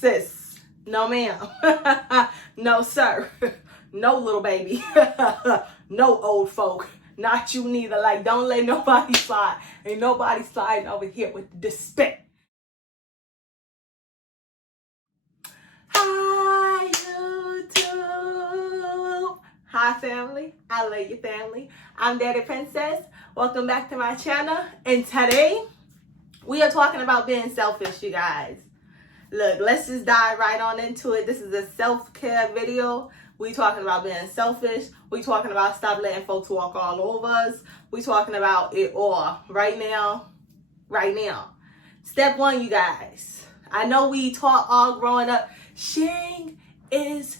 sis, no ma'am, no sir, no little baby, no old folk, not you neither. Like, don't let nobody slide. Ain't nobody sliding over here with despair. Hi, YouTube. Hi, family. I love your family. I'm DaddyyPrincess. Welcome back to my channel. And today, we are talking about being selfish, you guys. Look, let's just dive right on into it. This is a self-care video. We talking about being selfish. We talking about stop letting folks walk all over us. We talking about it all right now. Right now. Step one, you guys. I know we taught all growing up, sharing is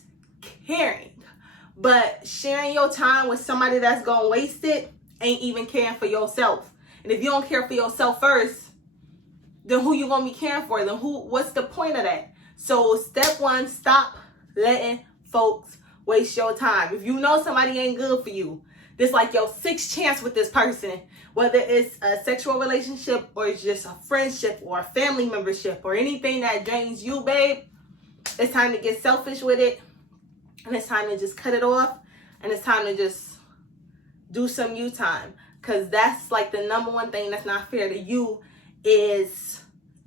caring. But sharing your time with somebody that's going to waste it ain't even caring for yourself. And if you don't care for yourself first, then who you going to be caring for? Then what's the point of that? So step one, stop letting folks waste your time. If you know somebody ain't good for you, this like your sixth chance with this person, whether it's a sexual relationship or it's just a friendship or a family membership or anything that drains you, babe, it's time to get selfish with it. And it's time to just cut it off. And it's time to just do some you time. Because that's like the number one thing that's not fair to you is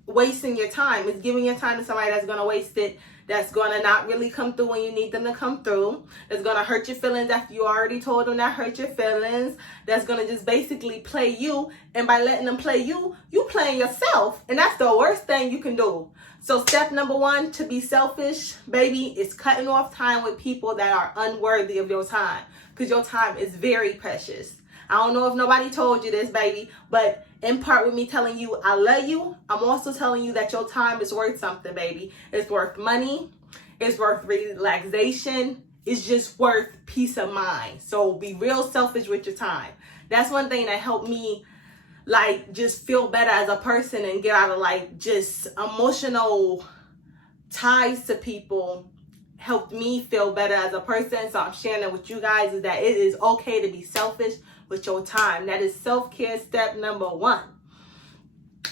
wasting your time. It's giving your time to somebody that's going to waste it, that's going to not really come through when you need them to come through, that's going to hurt your feelings after you already told them that hurt your feelings, that's going to just basically play you. And by letting them play you, you playing yourself. And that's the worst thing you can do. So step number one to be selfish, baby, is cutting off time with people that are unworthy of your time. Because your time is very precious. I don't know if nobody told you this, baby, but in part with me telling you I love you, I'm also telling you that your time is worth something, baby. It's worth money. It's worth relaxation. It's just worth peace of mind. So be real selfish with your time. That's one thing that helped me like just feel better as a person and get out of like just emotional ties to people. Helped me feel better as a person. So I'm sharing it with you guys, is that it is okay to be selfish with your time. That is self-care step number one.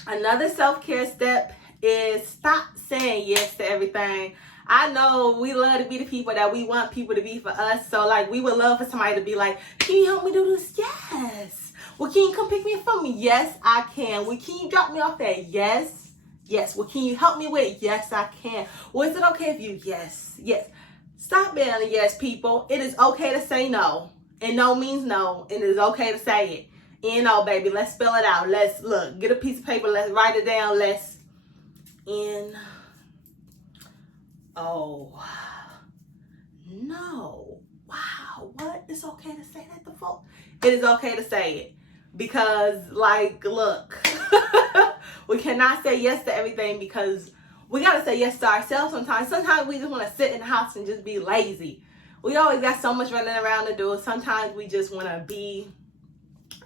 Another self-care step is stop saying yes to everything. I know we love to be the people that we want people to be for us. So like we would love for somebody to be like, can you help me do this? Yes. Well, can you come pick me up from me? Yes, I can. Well, can you drop me off there? Yes. Yes. Well, can you help me with? Yes, I can. Well, is it okay if you? Yes. Yes. Stop being a yes, people. It is okay to say no. And no means no. And it is okay to say it. N-O, baby. Let's spell it out. Let's, look, get a piece of paper. Let's write it down. Let's, N-O. No. Wow. What? It's okay to say that to folks? It is okay to say it. Because, like, look. We cannot say yes to everything because we got to say yes to ourselves sometimes. Sometimes we just want to sit in the house and just be lazy. We always got so much running around to do. Sometimes we just want to be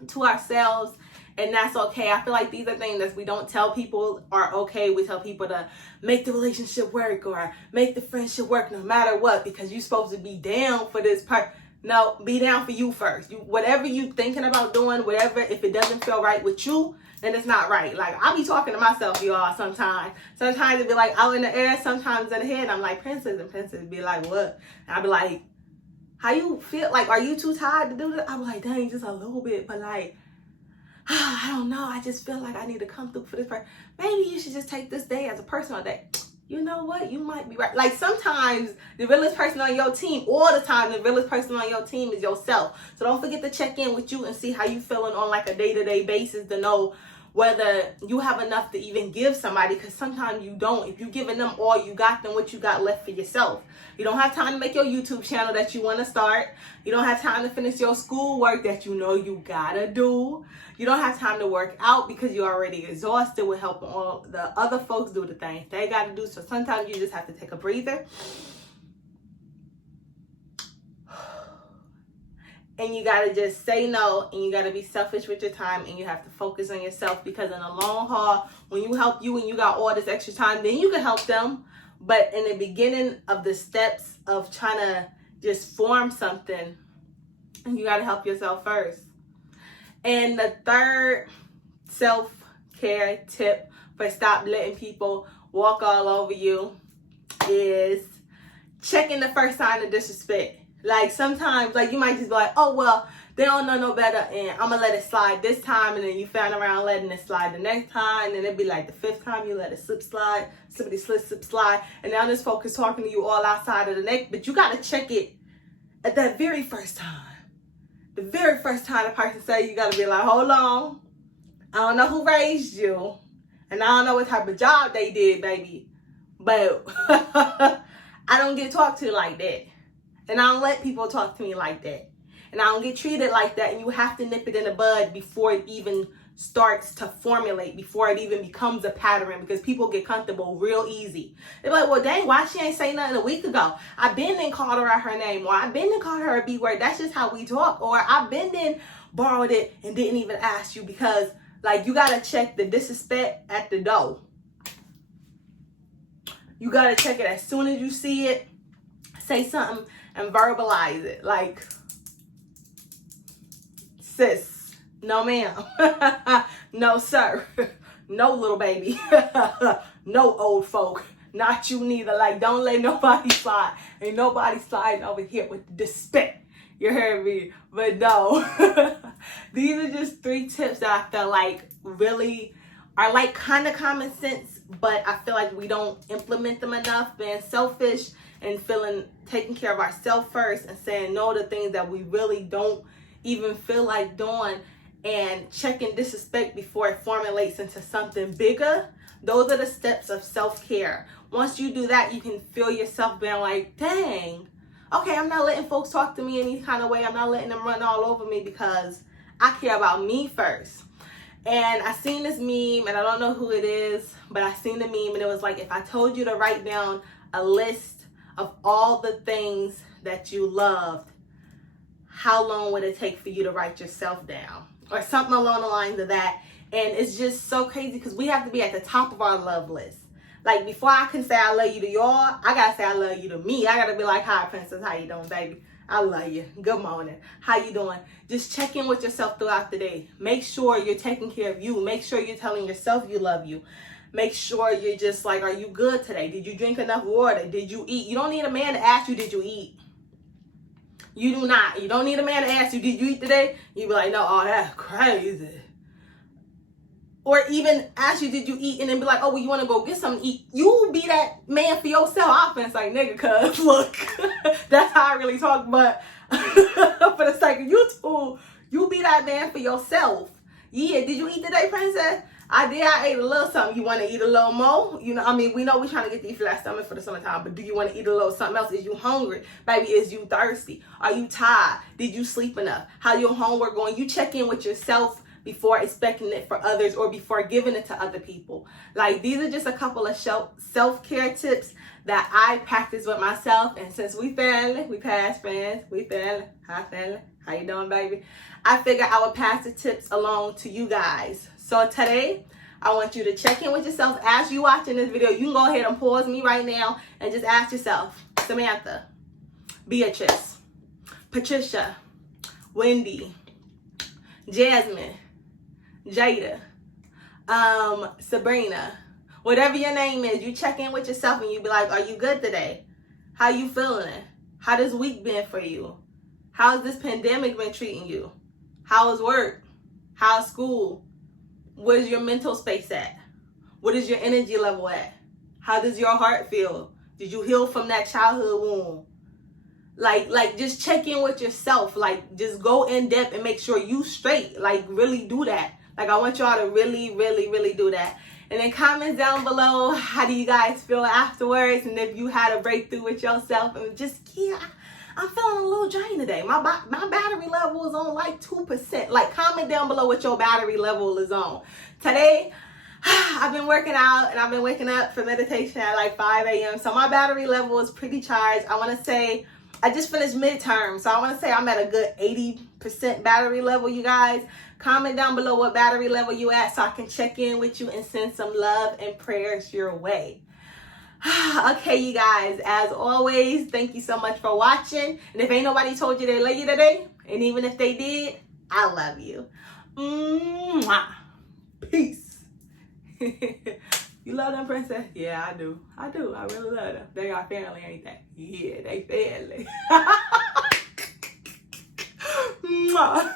to ourselves, and that's okay. I feel like these are things that we don't tell people are okay. We tell people to make the relationship work or make the friendship work no matter what, because you're supposed to be down for this part. No, be down for you first. Whatever you thinking about doing, whatever, if it doesn't feel right with you, then it's not right. Like, I be talking to myself, y'all, sometimes. Sometimes it be like out in the air, sometimes in the head. I'm like, Princess, and Princess be like, what? And I be like, how you feel? Like, are you too tired to do this? I'm like, dang, just a little bit. But like, I don't know. I just feel like I need to come through for this person. Maybe you should just take this day as a personal day. You know what? You might be right. Like, sometimes the realest person on your team, all the time, the realest person on your team is yourself. So don't forget to check in with you and see how you feeling on like a day-to-day basis to know whether you have enough to even give somebody, because sometimes you don't. If you're giving them all you got, then what you got left for yourself? You don't have time to make your YouTube channel that you want to start. You don't have time to finish your schoolwork that you know you gotta do. You don't have time to work out because you're already exhausted with helping all the other folks do the things they gotta do. So sometimes you just have to take a breather. And you got to just say no, and you got to be selfish with your time, and you have to focus on yourself, because in the long haul, when you help you and you got all this extra time, then you can help them. But in the beginning of the steps of trying to just form something, you got to help yourself first. And the third self-care tip for stop letting people walk all over you is checking the first sign of disrespect. Like sometimes, like you might just be like, oh, well, they don't know no better and I'm going to let it slide this time. And then you found around letting it slide the next time. And then it'd be like the fifth time you let it slip slide, slip slide. And now this folk is talking to you all outside of the neck. But you got to check it at that very first time. The very first time the person say, you got to be like, hold on. I don't know who raised you. And I don't know what type of job they did, baby. But I don't get talked to like that. And I don't let people talk to me like that. And I don't get treated like that. And you have to nip it in the bud before it even starts to formulate, before it even becomes a pattern, because people get comfortable real easy. They're like, well, dang, why she ain't say nothing a week ago? I been and called her out her name, or I been and called her a B word. That's just how we talk. Or I been and borrowed it and didn't even ask you, because like you got to check the disrespect at the door. You got to check it as soon as you see it. Say something and verbalize it. Like, sis, no ma'am, no sir, no little baby, no old folk, not you neither. Like, don't let nobody slide. Ain't nobody sliding over here with disrespect. You heard me? But no, these are just 3 tips that I feel like really are like kind of common sense, but I feel like we don't implement them enough. Being selfish and taking care of ourselves first and saying no to things that we really don't even feel like doing, and checking disrespect before it formulates into something bigger. Those are the steps of self-care. Once you do that, you can feel yourself being like, dang, okay, I'm not letting folks talk to me any kind of way. I'm not letting them run all over me because I care about me first. And I seen this meme, and I don't know who it is, but I seen the meme, and it was like, if I told you to write down a list of all the things that you loved, how long would it take for you to write yourself down? Or something along the lines of that. And it's just so crazy because we have to be at the top of our love list. Like, before I can say I love you to y'all, I gotta say I love you to me. I gotta be like, hi, princess, how you doing, baby? I love you. Good morning. How you doing? Just check in with yourself throughout the day. Make sure you're taking care of you. Make sure you're telling yourself you love you. Make sure you're just like, are you good today? Did you drink enough water? Did you eat? You don't need a man to ask you, did you eat? You do not. You don't need a man to ask you, did you eat today? You be like, no, oh, that's crazy. Or even ask you, did you eat? And then be like, oh, well, you want to go get something to eat. You be that man for yourself. Offense, like, nigga, cuz, look, that's how I really talk. But for the sake of YouTube, you be that man for yourself. Yeah, did you eat today, princess? I did. I ate a little something. You want to eat a little more? You know, I mean, we know we're trying to get the flat stomach for the summertime, but do you want to eat a little something else? Is you hungry? Baby, is you thirsty? Are you tired? Did you sleep enough? How your homework going? You check in with yourself before expecting it for others or before giving it to other people. Like, these are just a couple of self-care tips that I practice with myself. And since we family, we past friends, we family, hi family, how you doing, baby? I figured I would pass the tips along to you guys. So today, I want you to check in with yourself as you watching this video. You can go ahead and pause me right now and just ask yourself, Samantha, Beatrice, Patricia, Wendy, Jasmine, Jada, Sabrina, whatever your name is, you check in with yourself and you be like, are you good today? How you feeling? How this week been for you? How's this pandemic been treating you? How is work? How's school? Where's your mental space at? What is your energy level at? How does your heart feel? Did you heal from that childhood wound? Like just check in with yourself. Like, just go in depth and make sure you straight. Like, really do that. Like, I want y'all to really, really, really do that. And then comment down below, how do you guys feel afterwards? And if you had a breakthrough with yourself, and just, yeah, I'm feeling a little drained today. My battery level is on like 2%. Like, comment down below what your battery level is on. Today, I've been working out and I've been waking up for meditation at like 5 a.m. So my battery level is pretty charged. I want to say, I just finished midterm. So I want to say I'm at a good 80% battery level, you guys. Comment down below what battery level you at so I can check in with you and send some love and prayers your way. Okay, you guys, as always, thank you so much for watching. And if ain't nobody told you they love you today, and even if they did, I love you. Mwah. Peace. You love them, princess? Yeah, I do. I do. I really love them. They got family, ain't they? Yeah, they family. Mwah.